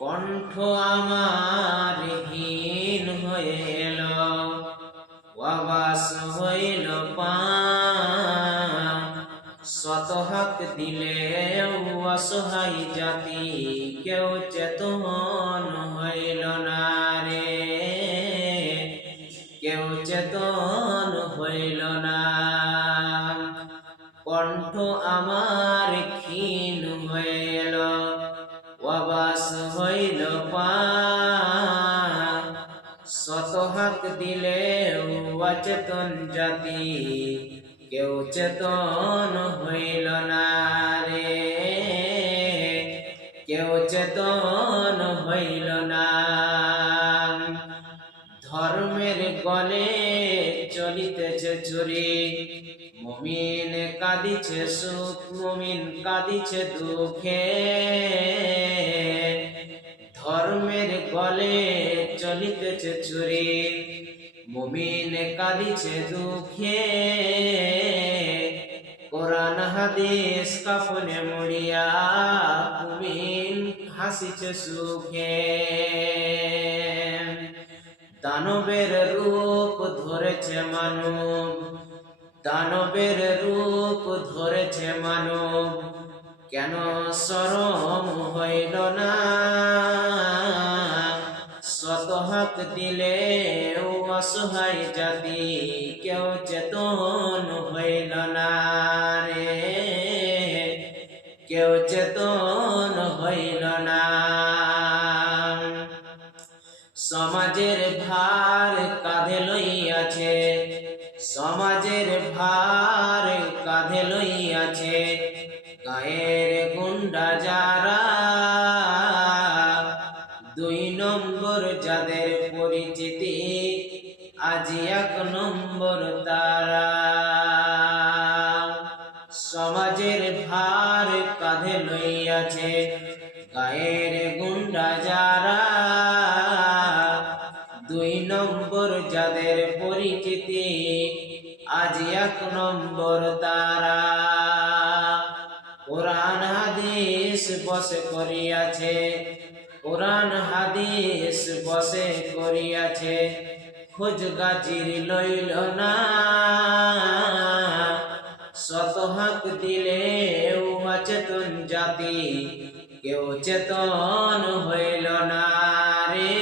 কণ্ঠ আমার হীন হয়ে এলো, আবাস হইল পান। শত হাক দিলে অসহায় জাতি, কেউ চেতন হইল না রে, কেউ চেতন হইল না। কণ্ঠ আমার ক্ষীণ হয়ে এলো, আবাস হইল পান। শত হাক দিলে অচেতন জাতি, কেউ চেতন হইল না রে, কেউ চেতন হইল না। ধর্মের গলে চলিতেছে চুরি, মুমিন কাঁদিছে সুখ, মুমিন কাঁদিছে দুঃখে। ধর্মের গলে চলিতেছে চুরি, মুমিন কাঁদিছে দুঃখে। কোরআন হাদিস কাফনে মুড়িয়া, মুমিন হাসিছে সুখে। দানবের রূপ ধরেছে মানব, দানবের রূপ ধরেছে মানব, কেন শরম হইল না। শত হাক দিলে অসহায় জাতি, কেউ চেতন হইল না রে, কেউ চেতন হইল না। সমাজের ভার কাঁধে লইয়াছে, সমাজের ভার কাঁধে লইয়াছে, গায়ের গুন্ডা যারা। দুই নম্বর যাদের পরিচিতি, আজ এক নম্বর তারা। সমাজের ভার কাঁধে লইয়াছে, গায়ের গুন্ডা যারা। দুই নম্বর যাদের পরিচিতি, আজ এক নম্বর তারা। কোরআন হাদিস বসে করিয়াছে, কোরআন হাদিস বসে করিয়াছে, খোঁজ গাজির লইল না। শত হাক দিলে অচেতন জাতি, কেউ চেতন হইল না রে,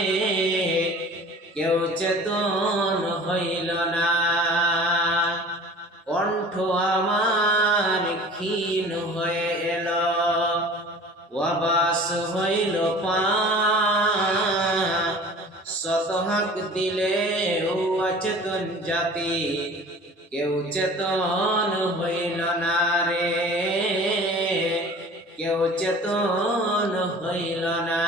কেউ চেতন হইল না। কণ্ঠ আমার ক্ষীণ হয়ে এলো, আবাস হইল পান। শত হাক দিলে অচেতন জাতি, কেউ চেতন হইল না রে, কেউ চেতন হইল না।